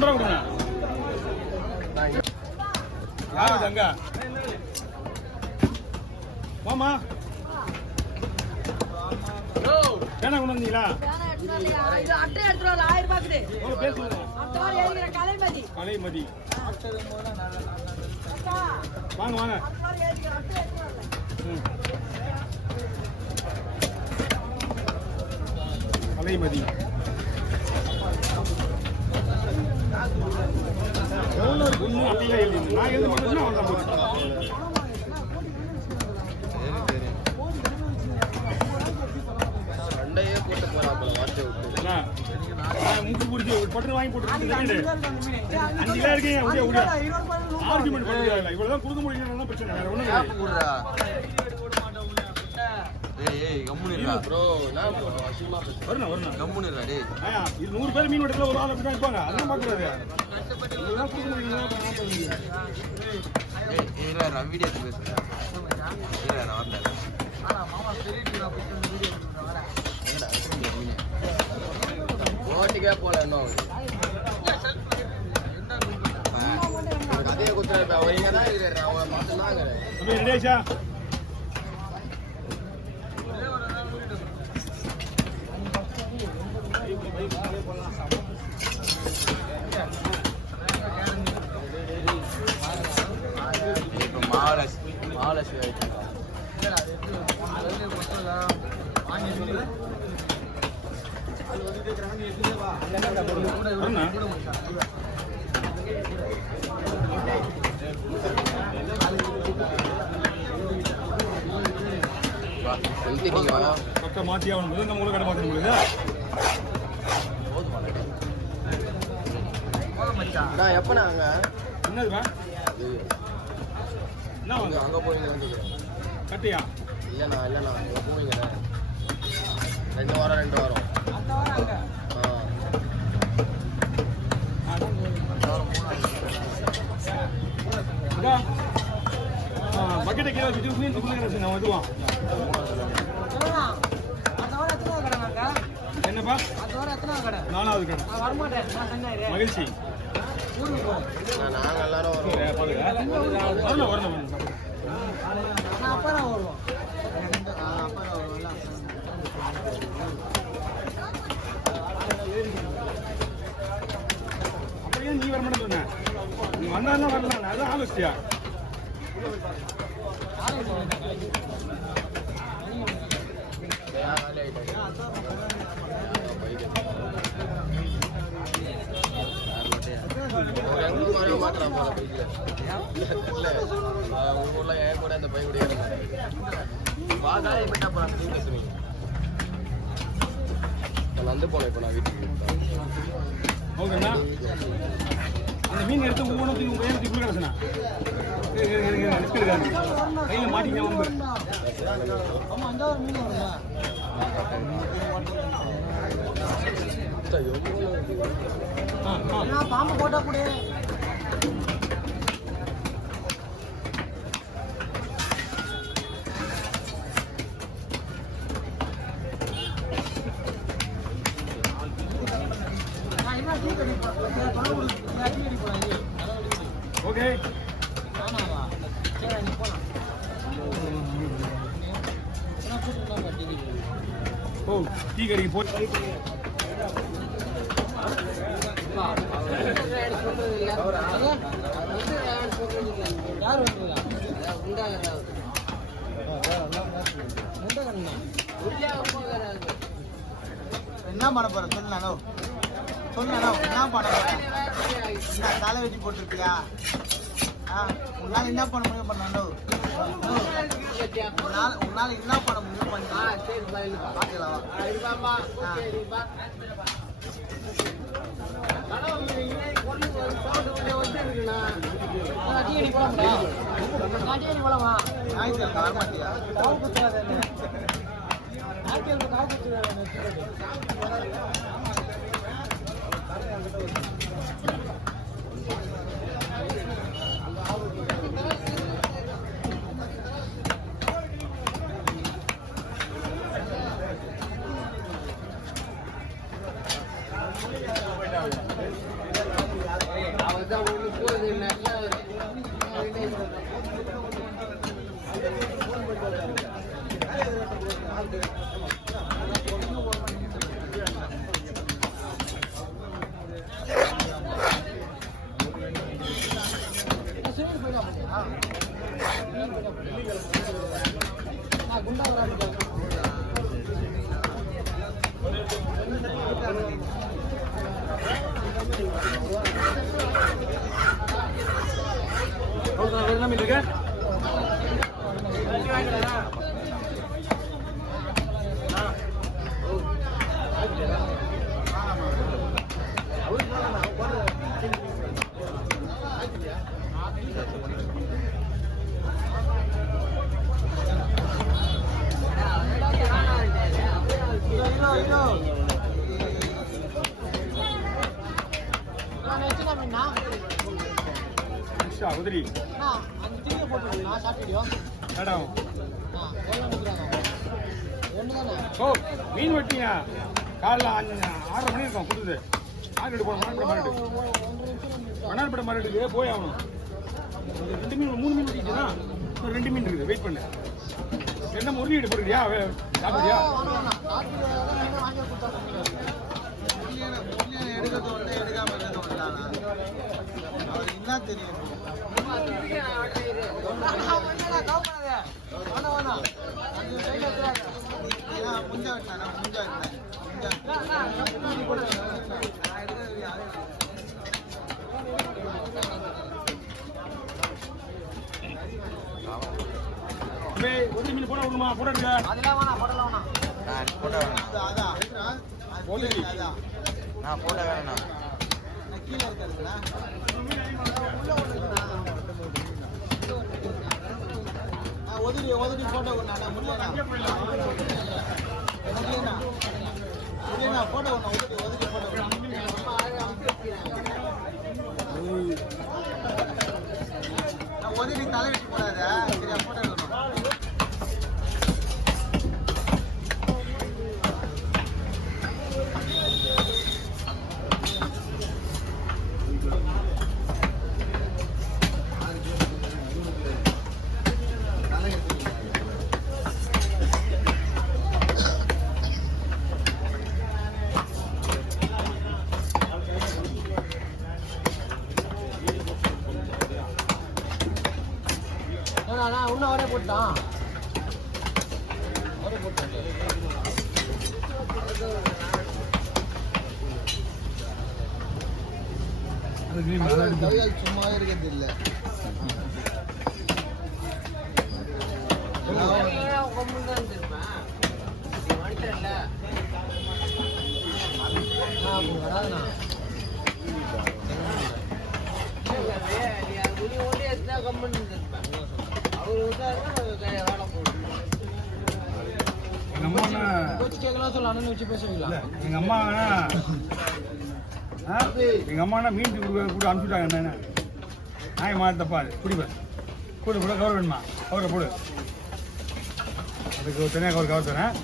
2 ரூபா கொடுங்க. யாரு அங்க மாமா என்ன கொண்டு வந்தீங்களா? கலைமதி வாங்க வாங்க. கலைமதி ஒன்றும் அப்படியே எழுதி நான் எழுத மாட்டேன்னா அவங்க முக்கு குடிச்சு பட்டு வாங்கி போட்டு 5 கிலோ இருக்கீங்க. ஆர்குமெண்ட் பண்ண முடியாது. இவ்வளவுதான் கொடுக்க முடியும் பிரச்சனை. வேற ஒண்ணும் இது 100 பேர் மீன் வெட்டத்துல ஒரு ஆள் அப்படிதான் இருப்பாங்க. அதெல்லாம் பார்க்க கூடாது. ஓட்டிக்கே போல இன்னும் கதையை குத்துறப்ப அவங்க தான் இருக்கிறேன். அவங்க மட்டும்தான் இப்போ மகாலட்சுமி ஆயிட்டு பக்கம் மாற்றி ஆகணும். நம்ம கடை மாற்ற முடியுது. எப்பண்ணா அங்க என்னதுமா என்ன அங்க போவீங்க கட்டியா? இல்லண்ணா அங்க போவீங்க 2 வாரம் பக்கெட்டை கீழே வச்சு மீன் துப்புங்க. நான் வந்துவான் என்னப்பா 4வது கடை. மகிழ்ச்சி. நாங்கள் எல்லாரும் வரணும். அப்படியே நீ வர மாட்டேன் சொன்ன. நீ வந்தாலும் வரலாம். அதான் ஆலோசியா ஊர்ல ஏன் கூட அந்த பை கூட வந்து போனேன். இப்போ நான் வீட்டுக்கு ஓகேண்ணா. அந்த மீன் எடுத்து ஒவ்வொன்றும் உங்க பையனுக்கு இப்படி கிடச்சுண்ணா கையில் மாட்டிக்க. பாம்பு போட்டா கூட ஓகே. ஓ டீ கடைக்கு போய் என்ன பண்ண போற சொல்லு. என்ன பண்ண போற? தலை வெட்டி போட்டிருக்கியா? உன்னால என்ன பண்ண முடியும் பண்ணோ? உன்னால என்ன பண்ண முடியும் பண்ணா? என்ன மீன் இருக்கு? உதிரி மேடம் ஓ மீன் வெட்டிங்க காலைல 6:30 மணி இருக்கும் கொடுக்குது மார்க்கெட்டு போகணும் மணார்பேட்டை மார்க்கெட்டுக்கு போய் ஆகணும் 2 மீன் 3 மீன் வெட்டிச்சுன்னா 2 மீன் இருக்குது வெயிட் பண்ணு என்ன முருகீடு போடுறியா சாப்பிடுறியா எடுக்காம என்ன தெரியும் ஒரு மீன் போட விடுமா போட நான் போட வேணாம் கீழே இருக்கிறதுனா ஒதுடி போட்டோ கொண்டாண்ணா முடியலண்ணா போட்டோ ஒன்று ஒதுடி போட்டோ நான் ஒதுடி தலை வெட்டி போடாத சரியா போட்டோ எடுக்கணும் இன்னும் ஒரே போட்டான் சும்மா இருக்கிறது இல்லை எங்க அம்மா மீன் கூட அனுப்பிச்சுட்டாங்க என்ன நாய் மாறு தப்பா குடிப்பேன் கூட கூட கவர் வேணுமா கவரை போடு அதுக்கு தனியாக கவர் தரேன்